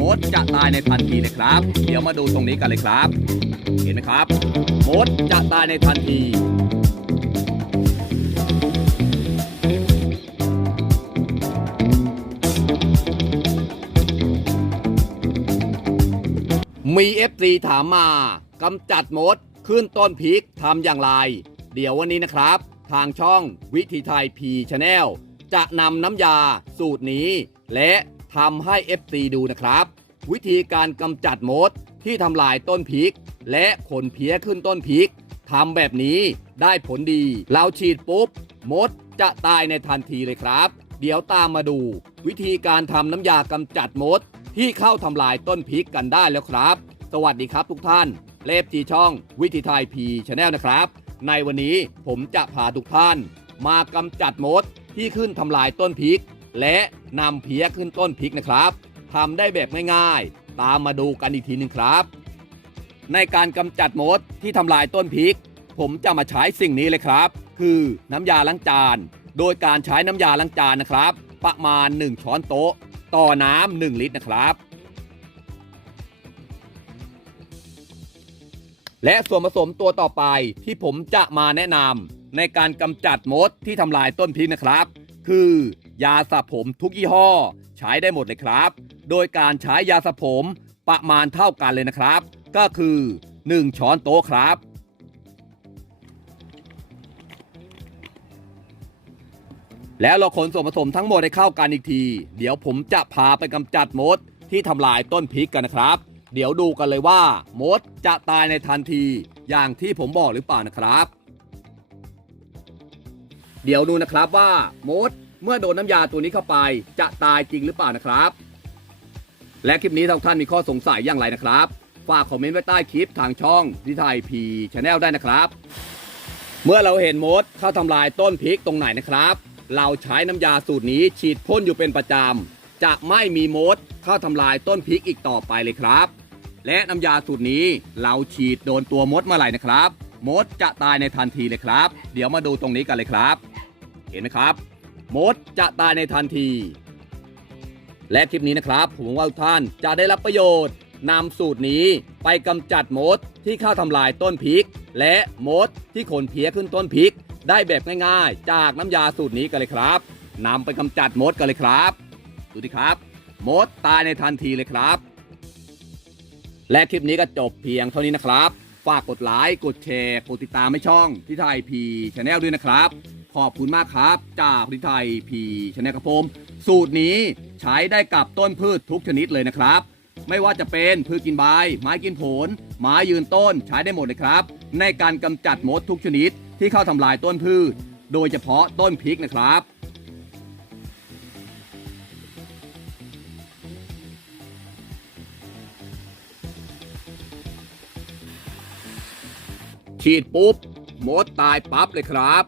มดจะตายในทันทีเลยครับ เดี๋ยวมาดูตรงนี้กันเลยครับ เห็นไหมครับ มดจะตายในทันทีมี FC ถามมากำจัดมดขึ้นต้นพริกทำอย่างไร เดี๋ยววันนี้นะครับ ทางช่องวิธีไทยพีชาแนล จะนำน้ำยาสูตรนี้ และทำให้ FC ดูนะครับ วิธีการกำจัดมดที่ทำลายต้นพริก และขนเพี้ยขึ้นต้นพริกทำแบบนี้ได้ผลดี เราฉีดปุ๊บ มดจะตายในทันทีเลยครับ เดี๋ยวตามมาดู วิธีการทำน้ำยากำจัดมด ที่เข้าทำลายต้นพริกกันได้แล้วครับ สวัสดีครับทุกท่าน เลฟจีช่อง วิธีไทยพีชาแนลนะครับ ในวันนี้ผมจะพาทุกท่าน มากำจัดมด ที่ขึ้นทำลายต้นพริก และนำเพี้ยขึ้นต้นพริกนะครับทำได้แบบง่ายๆ ตามมาดูกันอีกทีหนึ่งครับ ในการกำจัดมดที่ทำลายต้นพริก ผมจะมาใช้สิ่งนี้เลยครับ คือน้ำยาล้างจาน โดยการใช้น้ำยาล้างจานนะครับ ประมาณ 1 ช้อนโต๊ะ ต่อน้ำ1ลิตรนะครับและส่วนผสมตัวต่อไปที่ผมจะมาแนะนำ ในการกำจัดมดที่ทำลายต้นพริกนะครับ คือยาสระผมทุกยี่ห้อ ใช้ได้หมดเลยครับ โดยการใช้ยาสระผมประมาณเท่ากันเลยนะครับ ก็คือ 1 ช้อนโต๊ะครับ แล้วเราคนส่วนผสมทั้งหมดให้เข้ากันอีกที เดี๋ยวผมจะพาไปกำจัดมดที่ทำลายต้นพริกกันนะครับ เดี๋ยวดูกันเลยว่ามดจะตายในทันทีอย่างที่ผมบอกหรือเปล่านะครับ เดี๋ยวดูนะครับว่ามดเมื่อโดนน้ำยาตัวนี้เข้าไป จะตายจริงหรือเปล่านะครับ และคลิปนี้ถ้าท่านมีข้อสงสัยอย่างไรนะครับ ฝากคอมเมนต์ไว้ใต้คลิปทางช่องทีไทยพีชาแนลได้นะครับ เมื่อเราเห็นมดเข้าทำลายต้นพริกตรงไหนนะครับ เราใช้น้ำยาสูตรนี้ฉีดพ่นอยู่เป็นประจำจะไม่มีมดเข้าทำลายต้นพริกอีกต่อไปเลยครับ และน้ำยาสูตรนี้เราฉีดโดนตัวมดเมื่อไหร่นะครับ มดจะตายในทันทีเลยครับ เดี๋ยวมาดูตรงนี้กันเลยครับ เห็นไหมครับ มดจะตายในทันที และคลิปนี้นะครับ ผมหวังว่าทุกท่านจะได้รับประโยชน์นำสูตรนี้ไปกำจัดมดที่เข้าทำลายต้นพริก และมดที่ขนเพี้ยขึ้นต้นพริก ได้แบบง่ายๆ จากน้ำยาสูตรนี้กันเลยครับนำไปกำจัดมดกันเลยครับ ดูดิครับ มดตายในทันทีเลยครับ และคลิปนี้ก็จบเพียงเท่านี้นะครับ ฝากกดไลค์ กดแชร์ กดติดตามให้ช่องที่ไทยพีชาแนลด้วยนะครับ ขอบคุณมากครับ จากที่ไทยพีชาแนลครับผม สูตรนี้ใช้ได้กับต้นพืชทุกชนิดเลยนะครับ ไม่ว่าจะเป็นพืชกินใบ ไม้กินผล ไม้ยืนต้นใช้ได้หมดเลยครับ ในการกำจัดมดทุกชนิดที่เข้าทำลายต้นพืช โดยเฉพาะต้นพริกนะครับ ฉีดปุ๊บมดตายปั๊บเลยครับ